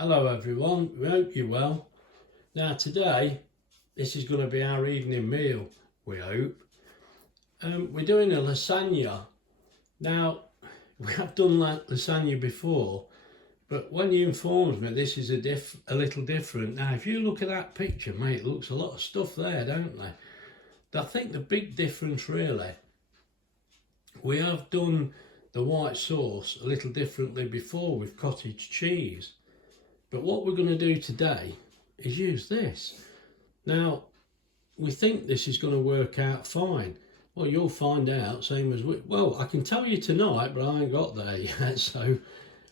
Hello everyone, we hope you're well. Now today, this is going to be our evening meal, we hope. We're doing a lasagna. Now, we have done lasagna before, but when you informed me this is a little different. Now if you look at that picture, mate, it looks a lot of stuff there, don't they? I think the big difference really, we have done the white sauce a little differently before with cottage cheese. But what we're going to do today is use this. Now, we think this is going to work out fine. Well, you'll find out, same as well, I can tell you tonight, but I ain't got there yet. So,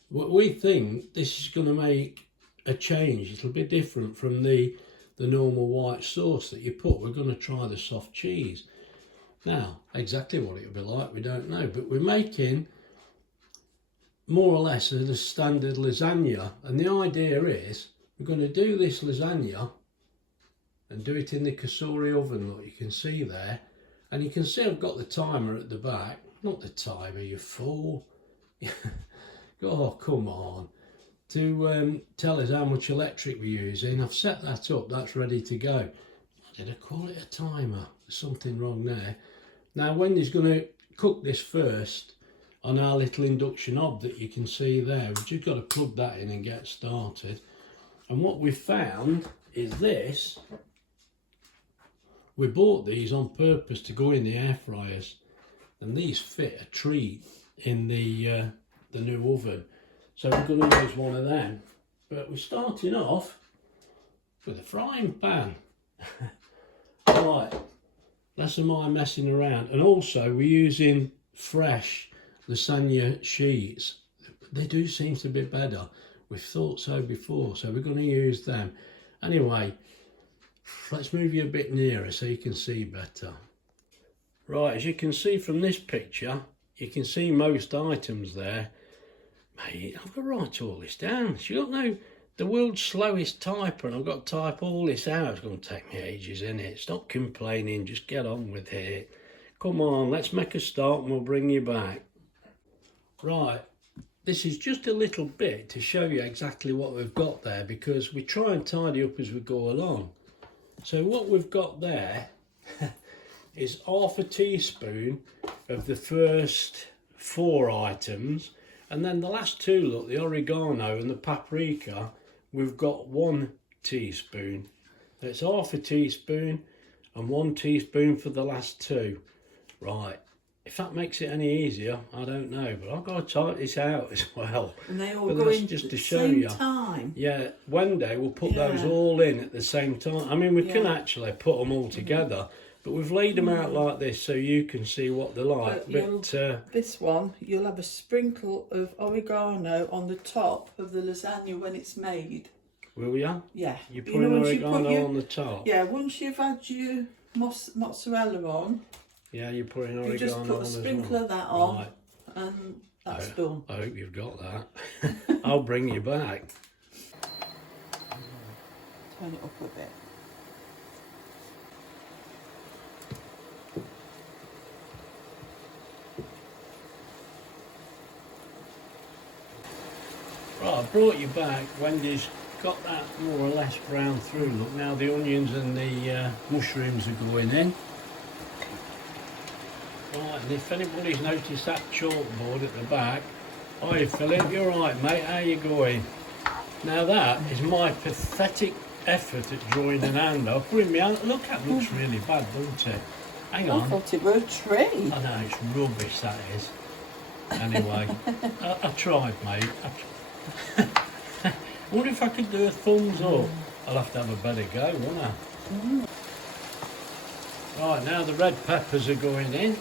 what we think this is going to make a change. It'll be different from the normal white sauce that you put. We're going to try the soft cheese. Now, exactly what it'll be like, we don't know. But we're making more or less a standard lasagna, and the idea is we're going to do this lasagna and do it in the kasuri oven, look, you can see there, and you can see I've got the timer at the back. Not the timer, you fool. Oh, come on. To tell us how much electric we're using, I've set that up, that's ready to go. Did I call it a timer? There's something wrong there. Now Wendy's going to cook this first on our little induction hob that you can see there. We've just got to plug that in and get started. And what we've found is this. We bought these on purpose to go in the air fryers, and these fit a treat in the new oven. So we're going to use one of them. But we're starting off with a frying pan. Right, less of my messing around. And also we're using fresh lasagna sheets. They do seem to be better. We've thought so before, so we're going to use them. Anyway, let's move you a bit nearer so you can see better. Right, as you can see from this picture, you can see most items there. Mate, I've got to write all this down. You got no, the world's slowest typer, and I've got to type all this out. It's going to take me ages, isn't it? Stop complaining, just get on with it. Come on, let's make a start and we'll bring you back. Right, this is just a little bit to show you exactly what we've got there, because we try and tidy up as we go along. So what we've got there is half a teaspoon of the first 4 items, and then the last 2, look, the oregano and the paprika, we've got 1 teaspoon. It's half a teaspoon and 1 teaspoon for the last 2. Right. If that makes it any easier, I don't know, but I've got to type this out as well. And they all go in just at the same time? Yeah, one day we'll put those all in at the same time. I mean, we can actually put them all together, but we've laid them out like this so you can see what they're like. But this one, you'll have a sprinkle of oregano on the top of the lasagna when it's made. Will you? Yeah. You're putting oregano on the top? Yeah, once you've had your mozzarella on, yeah, you're putting oregano on. You just put a sprinkle of that on, right, and that's done. I hope you've got that. I'll bring you back. Turn it up a bit. Right, I brought you back. Wendy's got that more or less brown through. Look, now the onions and the mushrooms are going in. Right, and if anybody's noticed that chalkboard at the back, hi Philip, you're right mate, how you going? Now that is my pathetic effort at drawing an hand. I'll put in my hand, look, that looks really bad, doesn't it? Hang on. I thought it were a tree. I know, it's rubbish that is. Anyway, I tried mate. I wonder if I could do a thumbs up. I'll have to have a better go, won't I? Right, now the red peppers are going in.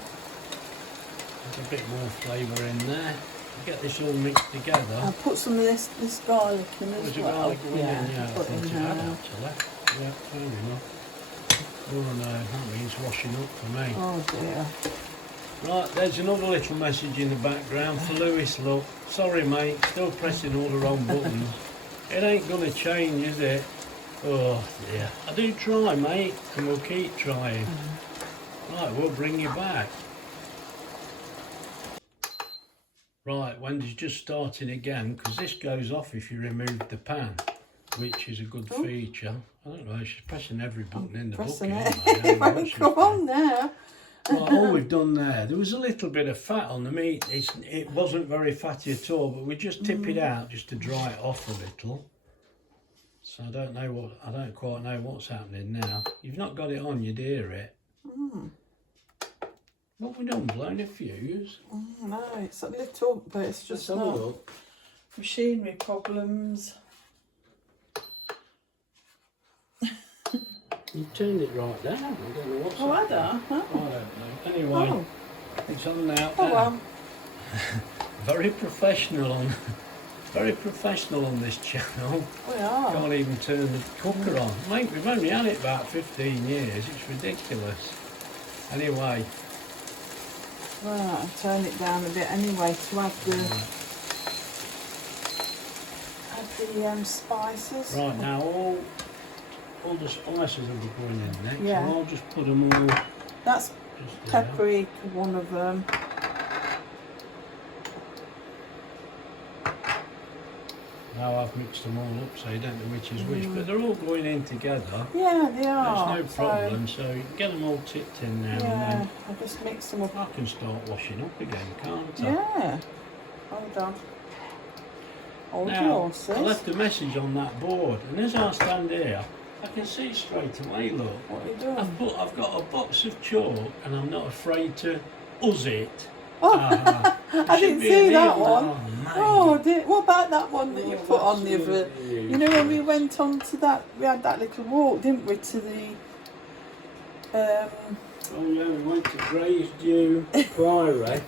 There's a bit more flavour in there. Get this all mixed together. I'll put some of this garlic in as well. Garlic going in? Yeah, put in there. Actually. Yeah, fair enough. Oh no, that means washing up for me. Oh dear. Right, there's another little message in the background for Lewis, look. Sorry mate, still pressing all the wrong buttons. It ain't gonna change, is it? Oh dear. I do try mate, and we'll keep trying. Right, we'll bring you back. Right, Wendy's just starting again because this goes off if you remove the pan, which is a good feature. I don't know, she's pressing every button in the Pressing bucket. it. Come on now. Right, all we've done there was a little bit of fat on the meat. It wasn't very fatty at all, but we just tip it out just to dry it off a little. So I don't quite know what's happening now. You've not got it on, you'd hear it. What have we done, blown a fuse? No, it's a little, but it's just not machinery problems. You turned it right down. I don't know what's happening. I don't know. Anyway, it's on now. Oh well. Very professional on this channel. We are. Can't even turn the cooker on. Mate, we've only had it about 15 years. It's ridiculous. Anyway. Right, I'll turn it down a bit anyway to add the spices. Right, now all the spices will be going in next. Yeah. So I'll just put them all. That's paprika, one of them. Now I've mixed them all up so you don't know which is which, but they're all going in together. Yeah, they are. There's no problem, so you can get them all tipped in now. Yeah, And then I'll just mix them up. I can start washing up again, can't I? Yeah. Hold on. Hold Now, your I horses. left a message on that board, and as I stand here, I can see straight away, look. What are you doing? I've got a box of chalk, and I'm not afraid to uzz it. Oh, I should didn't be see an that eel. one. mate. Oh, what about that one that you Oh, put on the other? absolutely. You know when we went on to that, we had that little walk, didn't we, to the... Oh yeah, we went to Gray's Dew Priory,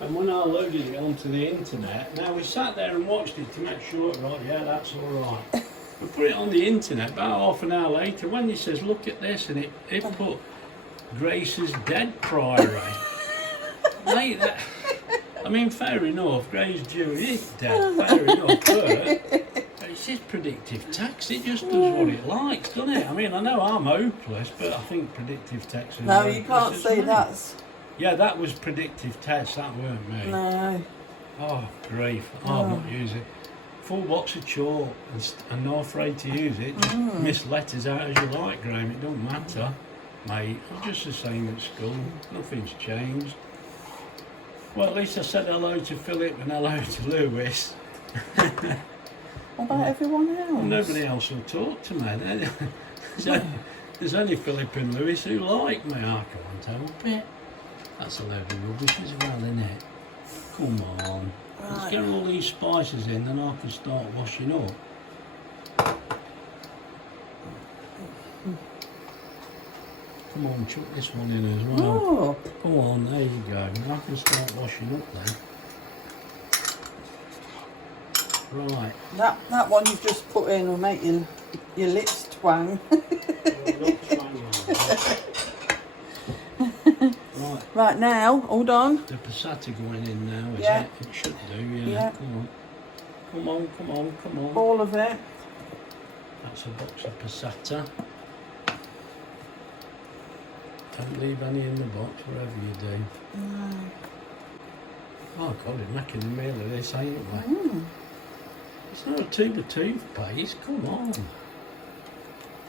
and when I loaded it onto the internet, now we sat there and watched it to make sure, right, yeah, that's all right. We put it on the internet, about half an hour later, Wendy says, look at this, and it put Grace's Dead Priory. Mate, I mean, fair enough, Gray's Dew is dead, fair enough, but it's just predictive text, it just does what it likes, doesn't it? I mean, I know I'm hopeless, but I think predictive text is No, you can't say that's... Yeah, that was predictive text, that weren't me. No. Oh, grief, I'm not using it. Full box of chalk and not afraid to use it. Just miss letters out as you like, Graham, it don't matter. Mate, I'm just the same at school, nothing's changed. Well, at least I said hello to Philip and hello to Lewis. What about everyone else? Well, nobody else will talk to me. There's only Philip and Lewis who like me. I can't help it. That's a load of rubbish as well, isn't it? Come on. Right. Let's get all these spices in, then I can start washing up. Come on, chuck this one in as well. Oh. Come on, there you go. I can start washing up then. Right. That one you've just put in will make your lips twang. Right. Right now, hold on. The passata going in now, is Yeah. it? It should do, yeah. Yeah. Come on. Come on, come on, come on. All of it. That's a box of passata. Don't leave any in the box, whatever you do. No. Oh God, we're making a meal of this, ain't we? It's not a tube of toothpaste, come on.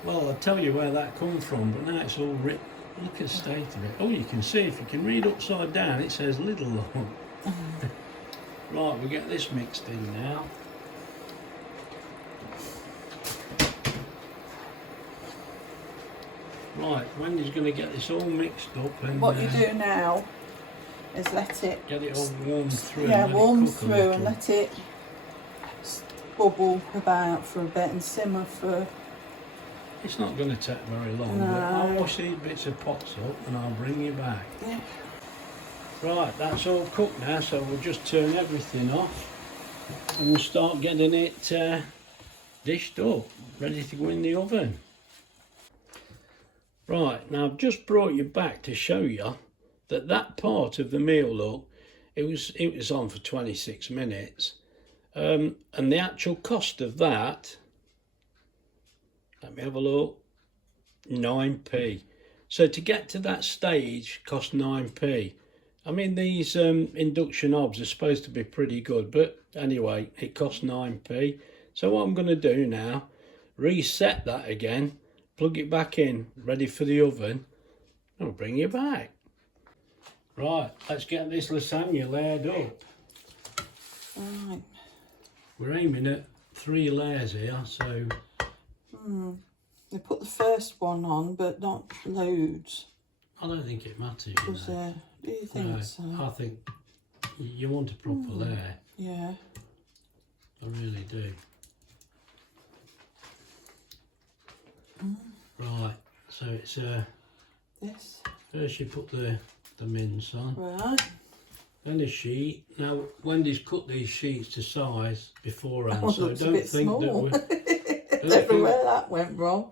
Well, I'll tell you where that come from, but now it's all written. Look at the state of it. Oh, you can see, if you can read upside down, it says Lidl on. Right, we get this mixed in now. Right, Wendy's going to get this all mixed up and What you do now is let it... get it all warmed through. Yeah, and let it warm cook a through and little. let it bubble about for a bit and simmer for... It's not going to take very long, No. but I'll wash these bits of pots up and I'll bring you back. Yeah. Right, that's all cooked now, so we'll just turn everything off and we'll start getting it dished up, ready to go in the oven. Right, now I've just brought you back to show you that part of the meal, look, it was on for 26 minutes, and the actual cost of that, let me have a look, 9p. So to get to that stage cost 9p. I mean, these induction hobs are supposed to be pretty good, but anyway, it costs 9p. So what I'm going to do now, reset that again, plug it back in, ready for the oven, and I'll bring you back. Right, let's get this lasagna layered up. Right. We're aiming at 3 layers here, so... They put the first one on, but not loads. I don't think it matters, you know. Do you think so? I think you want a proper layer. Yeah. I really do. Right, so it's This. first you put the mince on, Right. then a sheet. Now Wendy's cut these sheets to size beforehand, Oh, so looks a don't bit think small. that Don't know where that went wrong.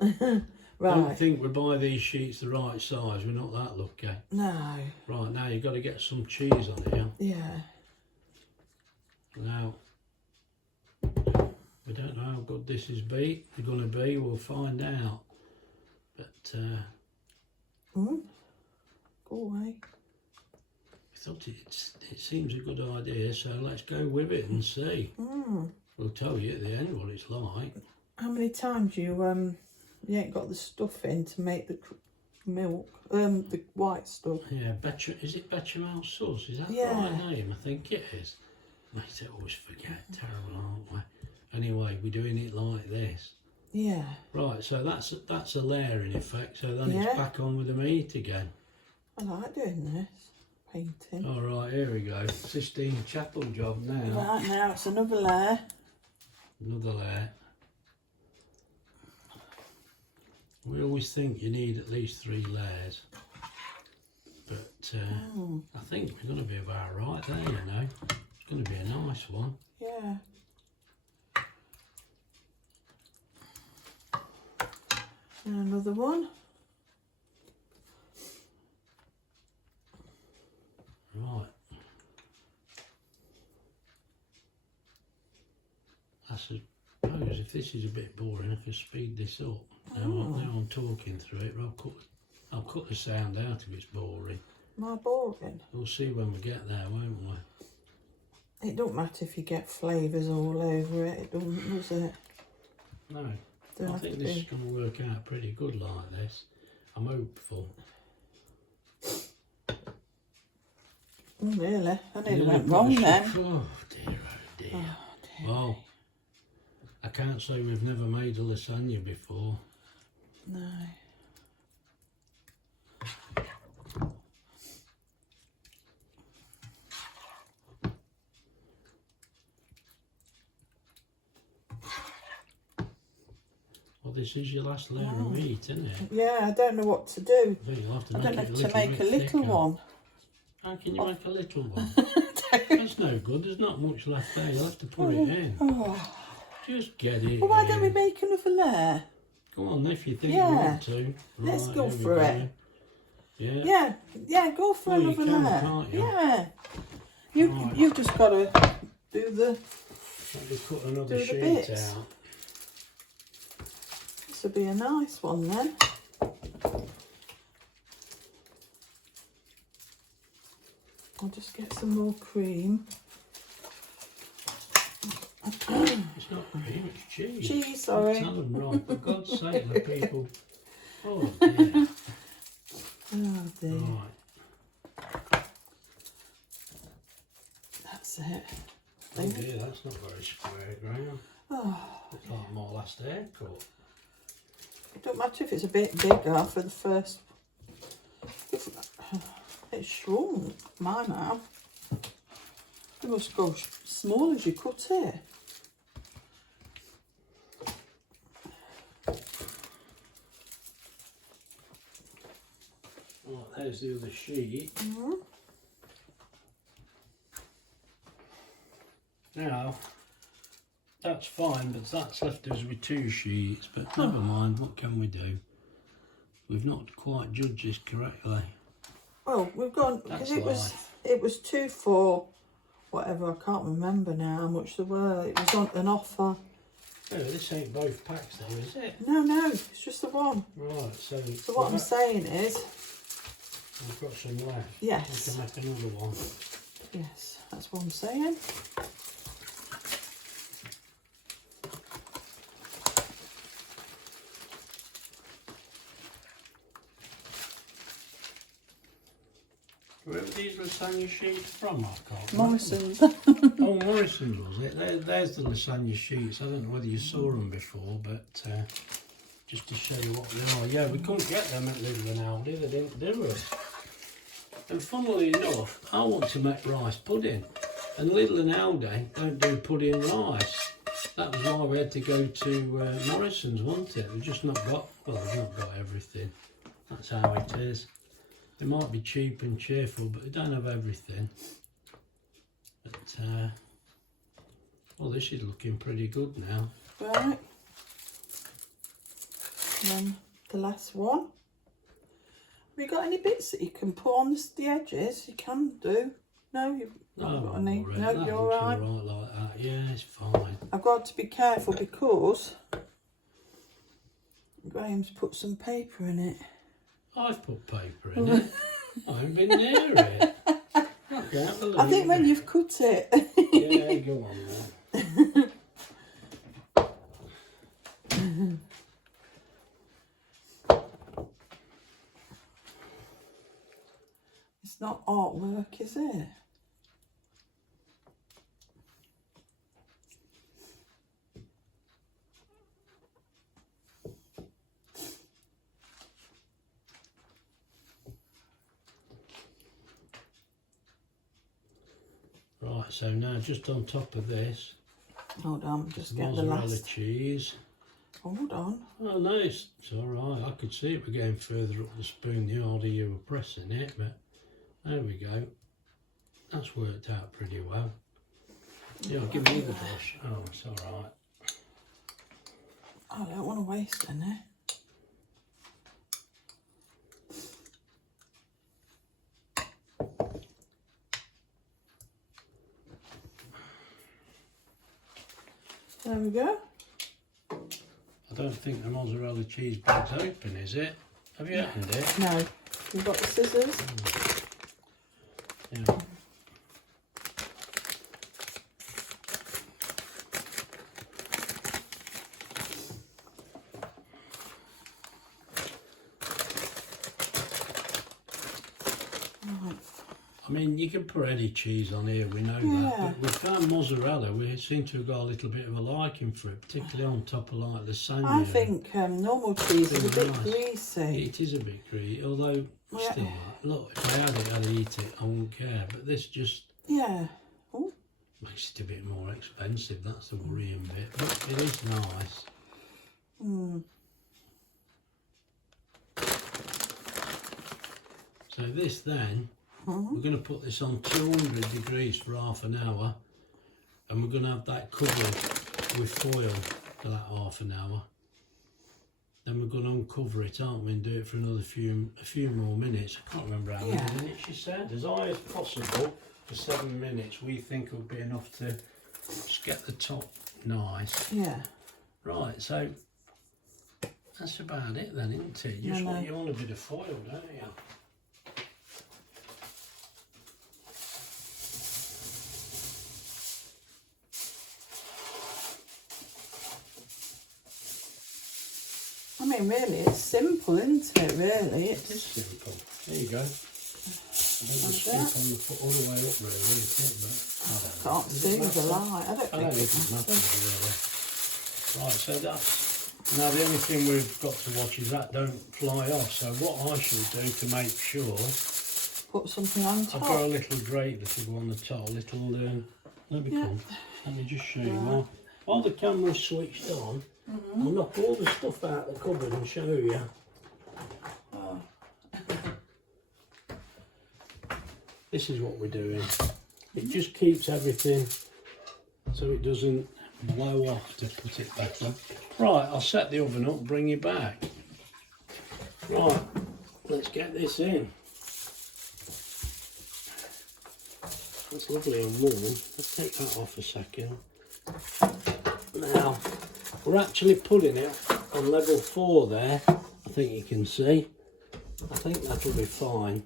don't Right. think we buy these sheets the right size. We're not that lucky. No. Right, now you've got to get some cheese on here. Yeah. Now we don't know how good this is going to be. We'll find out. But Go away. I thought it seems a good idea, so let's go with it and see. We'll tell you at the end what it's like. How many times you ain't got the stuff in to make the milk, the white stuff? Yeah, is it bechamel sauce? Is that the Yeah. right name? I think it is. Makes it always forget. Terrible, aren't we? Anyway, we're doing it like this. Yeah. Right, so that's a layer in effect. So then Yeah. it's back on with the meat again. I like doing this. Painting. All right, here we go. Sistine Chapel job now. Right, now it's another layer. Another layer. We always think you need at least 3 layers, but I think we're going to be about right there, you know. It's going to be a nice one. Yeah. And another one. Right. I suppose if this is a bit boring, I can speed this up. Now I'm talking through it, but I'll cut the sound out if it's boring. Am I boring? We'll see when we get there, won't we? It don't matter if you get flavours all over it. It doesn't, does it? No. Don't I have think to this be. is going to work out pretty good like this. I'm hopeful. Really? I nearly Yeah, went put wrong the then. Oh dear, oh dear. Well, I can't say we've never made a lasagna before. No. Well, this is your last layer of meat, isn't it? Yeah, I don't know what to do. I think you'll have to I make don't know it if to make a bit little thicker. one. How can you make a little one? That's no good. There's not much left there. You'll have to put it in. Oh. Just get it. Well, why don't we in. make another layer? Go on, if you think Yeah. you want to. Let's Right, go here we for go. it. Yeah. Yeah, go for Well, you another can, layer. can't you? Yeah. Right. You've just got to do the. Let me cut another Do the sheet bits. out. This will be a nice one then. I'll just get some more cream. It's not cream, it's cheese. Cheese, sorry. Tell them right, for God's sake, the people. Oh dear. Oh dear. Right. That's it. Oh dear, that's not very square, Graham. Oh, It's like my last haircut. it don't matter if it's a bit bigger for the first. It's shrunk, my mouth. It must go small as you cut it. Right, there's the other sheet. Now, that's fine, but that's left us with 2 sheets. But never mind, what can we do? We've not quite judged this correctly. Well, we've gone That's because life. it was 2 for whatever. I can't remember now how much there were. It was on an offer. Oh, this ain't both packs though, is it? No, it's just the one. Right, so So what I'm saying is, We've got some left. Yes. We can make another one. Yes, that's what I'm saying. Where were these lasagna sheets from? I can't remember. Morrison's. Oh, Morrison's was it? There's the lasagna sheets. I don't know whether you saw them before, but just to show you what they are. Yeah, we couldn't get them at Lidl and Aldi. They didn't do it. And funnily enough, I want to make rice pudding. And Lidl and Aldi don't do pudding rice. That was why we had to go to Morrison's, wasn't it? We've just not got, well, we've not got everything. That's how it is. They might be cheap and cheerful, but they don't have everything. But, well, this is looking pretty good now. Right. And then the last one. Have you got any bits that you can put on the edges? You can do. No, you've not got any. Right. No, you're all right. All right like that. Yeah, it's fine. I've got to be careful because Graham's put some paper in it. I've put paper in it. I haven't been near it. Okay, have a look. I think when you've cut it. Yeah, go on then. It's not artwork, is it? Right, so now just on top of this, Hold on, just get the mozzarella last. cheese. Hold on. Oh, nice. It's all right. I could see it were going further up the spoon the harder you were pressing it, but there we go. That's worked out pretty well. Yeah, give me the brush. Oh, it's all right. I don't want to waste any. There we go. I don't think the mozzarella cheese bag's open, is it? Have you opened it? No. You've got the scissors. Yeah. I mean, you can put any cheese on here, we know that. But with that mozzarella, we seem to have got a little bit of a liking for it, particularly on top of like lasagna. I think normal cheese is a bit nice. greasy. It is a bit greasy, although still, look, if I had it, I'd eat it, I wouldn't care. But this just Ooh. makes it a bit more expensive, that's the worrying bit. But it is nice. Mm. So this then, we're going to put this on 200 degrees for half an hour, and we're going to have that covered with foil for that half an hour. Then we're going to uncover it, aren't we, and do it for another a few more minutes. I can't remember how many minutes she said. As high as possible for 7 minutes. We think will be enough to just get the top nice. Yeah. Right, so that's about it then, isn't it? You just want a bit of foil, don't you? I mean, really, it's simple, isn't it? Really, It is simple. There you go. I don't just stick on the foot all the way up, really, is it? But can't see the light. I don't think it matters, really. Right, so that's now the only thing we've got to watch is that don't fly off. So what I should do to make sure, put something on top. I've got a little grate that will go on the top. Little let me just show you while the camera's switched on. I'll knock all the stuff out of the cupboard and show you. Oh. This is what we're doing. It just keeps everything so it doesn't blow off, to put it better. Right, I'll set the oven up, bring you back. Right, let's get this in. That's lovely and warm. Let's take that off a second. Now, we're actually putting it on level 4 there. I think you can see. I think that'll be fine.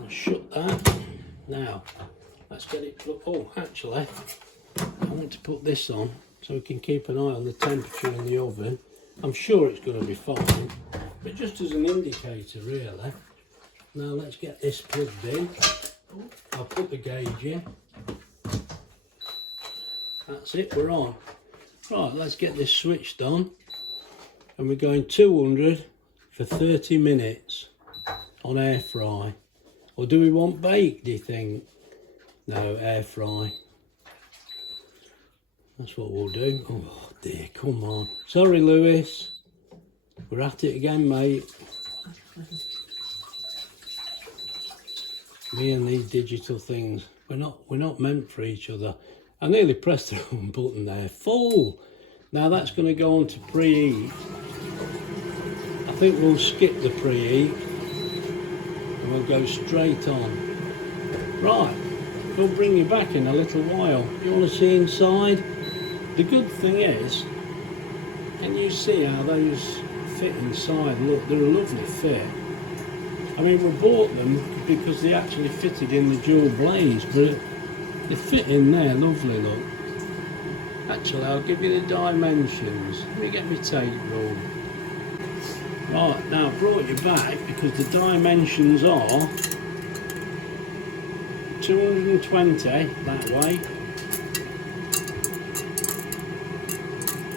I'll shut that. Now, let's get it plugged. Oh, actually, I want to put this on so we can keep an eye on the temperature in the oven. I'm sure it's going to be fine, but just as an indicator, really. Now, let's get this plugged in. I'll put the gauge in. That's it, we're on. Right, let's get this switched on. And we're going 200 for 30 minutes on air fry. Or do we want bake, do you think? No, air fry. That's what we'll do. Oh dear, come on. Sorry, Lewis. We're at it again, mate. Me and these digital things. We're not meant for each other. I nearly pressed the wrong button there. Full. Now that's going to go on to preheat. I think we'll skip the preheat and we'll go straight on. Right, we'll bring you back in a little while. You want to see inside? The good thing is, can you see how those fit inside? Look, they're a lovely fit. I mean, we bought them because they actually fitted in the dual blaze, but they fit in there, lovely, look. Actually, I'll give you the dimensions. Let me get my tape roll. Right, now I've brought you back because the dimensions are 220 that way.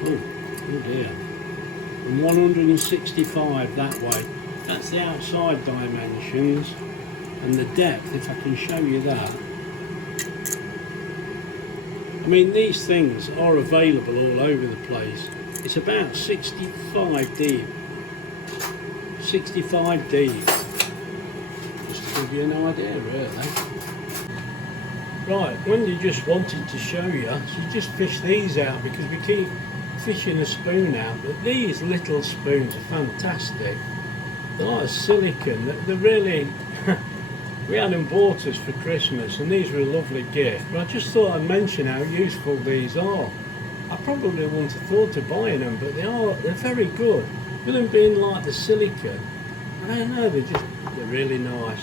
Oh dear. And 165 that way. That's the outside dimensions. And the depth, if I can show you that. I mean, these things are available all over the place. It's about 65 deep. 65 deep. Just to give you an idea, really. Right, Wendy just wanted to show you. She just fished these out because we keep fishing a spoon out. But these little spoons are fantastic. They're like silicone. They're really... We had them bought us for Christmas and these were a lovely gift, but I just thought I'd mention how useful these are. I probably wouldn't have thought of buying them, but they're very good. With them being like the silicone, I don't know, they're really nice.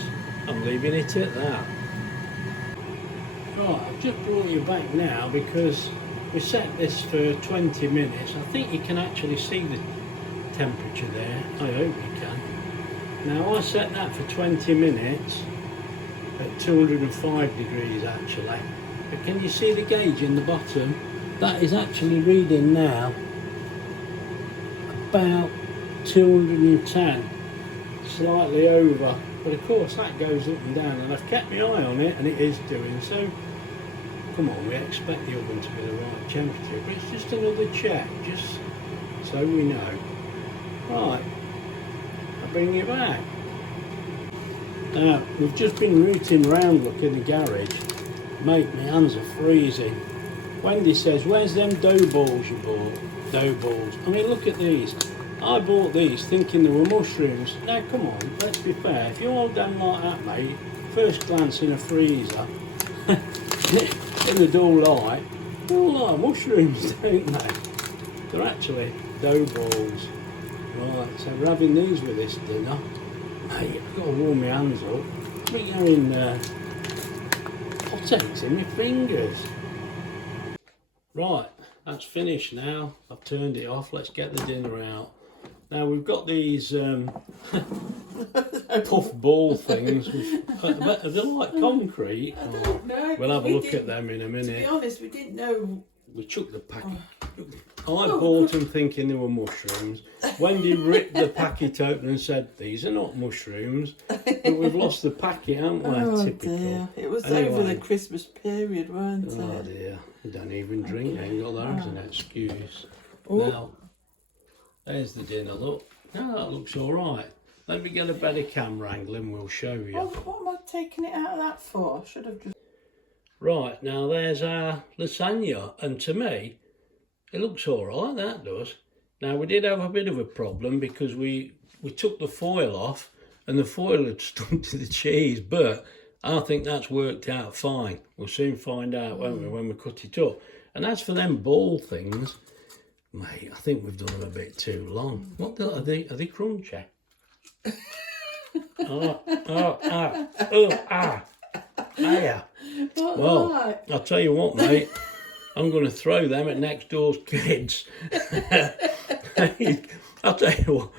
I'm leaving it at that. Right, I've just brought you back now because we set this for 20 minutes. I think you can actually see the temperature there. I hope you can. Now I set that for 20 minutes. At 205 degrees actually, but can you see the gauge in the bottom? That is actually reading now about 210, slightly over, but of course that goes up and down, and I've kept my eye on it and it is doing so. Come on, we expect the oven to be the right temperature, but it's just another check, just so we know. Right, I'll bring you back. Now, we've just been rooting around, look, in the garage. Mate, my hands are freezing. Wendy says, where's them dough balls you bought? Dough balls. I mean, look at these. I bought these thinking they were mushrooms. Now, come on, let's be fair. If you hold them like that, mate, first glance in a freezer, in the dull light, they all like mushrooms, don't they? They're actually dough balls. Right, so we're having these with this dinner. Mate, I've got to warm my hands up. We're going hot eggs in my fingers. Right, that's finished now. I've turned it off. Let's get the dinner out. Now we've got these puff ball things. Are they like concrete? I don't know. We'll have a look at them in a minute. To be honest, we didn't know. We chucked the packet. I bought them thinking they were mushrooms. Wendy ripped the packet open and said, these are not mushrooms. But we've lost the packet, haven't we? Oh Typical. dear. It was Anyway. over the Christmas period, weren't it? Oh dear. You don't even drink, ain't got that as an excuse. Oh. Now, there's the dinner, look. Now that looks alright. Let me get a better camera angle and we'll show you. What am I taking it out of that for? I should have just... Right, now there's our lasagna, and to me, it looks alright, that does. Now we did have a bit of a problem because we took the foil off and the foil had stuck to the cheese, but I think that's worked out fine. We'll soon find out, won't we, when we cut it up. And as for them ball things, mate, I think we've done them a bit too long. What are they crunchy? Yeah. Well, I'll tell you what, mate. I'm going to throw them at next door's kids. I'll tell you what,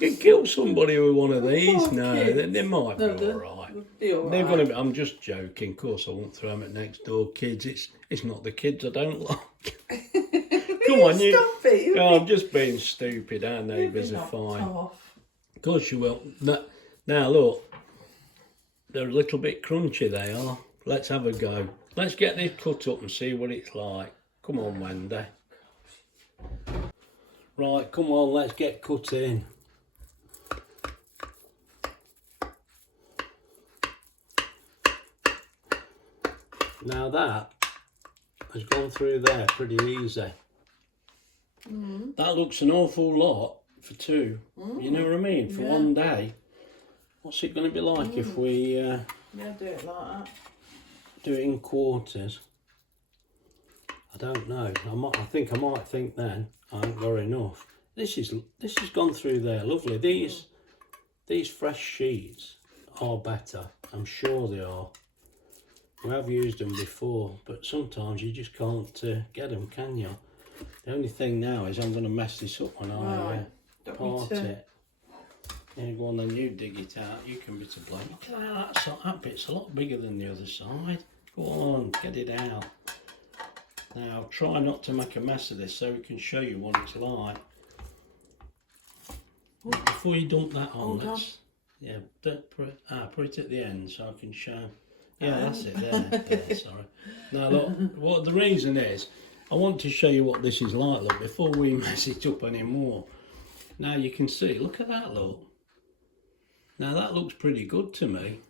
you can kill somebody with one of these. No, they might be all right. They're going to be. I'm just joking. Of course, I won't throw them at next door kids. It's not the kids I don't like. Come on, you. Stop it. Oh, I'm just being stupid. Our neighbours are fine. Of course you will. Now look, they're a little bit crunchy. They are. Let's have a go. Let's get this cut up and see what it's like. Come on, Wendy. Right, come on, let's get cut in. Now that has gone through there pretty easy. That looks an awful lot for two. You know what I mean? For one day. What's it going to be like if we do it like that? Do it in quarters? I don't know. I think I might think then I ain't got enough. This has gone through there. Lovely. These fresh sheets are better. I'm sure they are. We have used them before, but sometimes you just can't get them, can you? The only thing now is I'm going to mess this up when I part it. Yeah, go on then, you dig it out. You can be to blame. Look at that, that bit's a lot bigger than the other side. Go on, get it out. Now, try not to make a mess of this so we can show you what it's like. Before you dump that on, yeah, put it at the end so I can show. Yeah, that's it there. Yeah, sorry. Now look, what the reason is, I want to show you what this is like, look, before we mess it up anymore. Now you can see, look at that, look. Now that looks pretty good to me.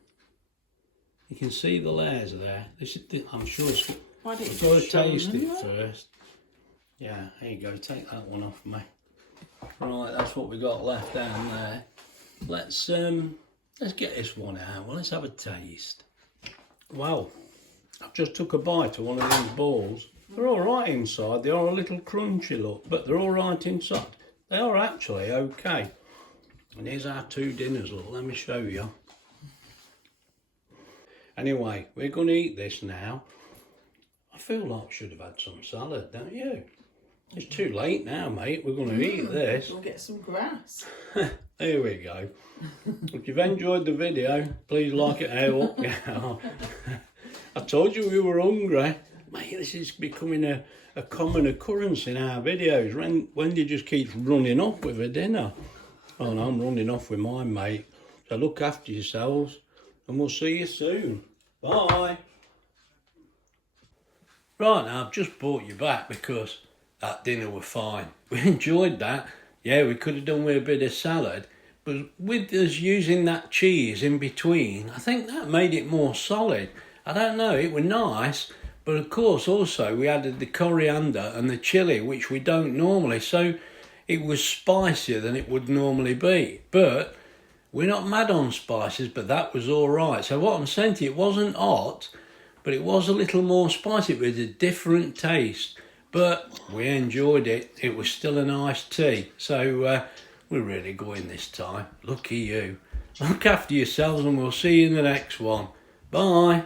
You can see the layers there. I'm sure it's. I've got to taste it first. Yeah, there you go. Take that one off me. Right, that's what we got left down there. Let's get this one out. Well, let's have a taste. Well, I've just took a bite of one of these balls. They're all right inside. They are a little crunchy, look, but they're all right inside. They are actually okay. And here's our two dinners, look. Let me show you. Anyway, we're going to eat this now. I feel like I should have had some salad, don't you? It's too late now, mate. We're going to eat this. We'll get some grass. There we go. If you've enjoyed the video, please like it. I told you we were hungry. Mate, this is becoming a common occurrence in our videos. Wendy just keeps running off with her dinner. Oh no, I'm running off with mine, mate. So look after yourselves and we'll see you soon. Bye. Right, now I've just brought you back because that dinner was fine. We enjoyed that. Yeah, we could have done with a bit of salad, but with us using that cheese in between, I think that made it more solid. I don't know, it was nice, but of course also we added the coriander and the chilli, which we don't normally, so it was spicier than it would normally be. But we're not mad on spices, but that was all right. So what I'm saying to you, it wasn't hot, but it was a little more spicy. It was a different taste, but we enjoyed it. It was still a nice tea. So we're really going this time. Lucky you. Look after yourselves and we'll see you in the next one. Bye.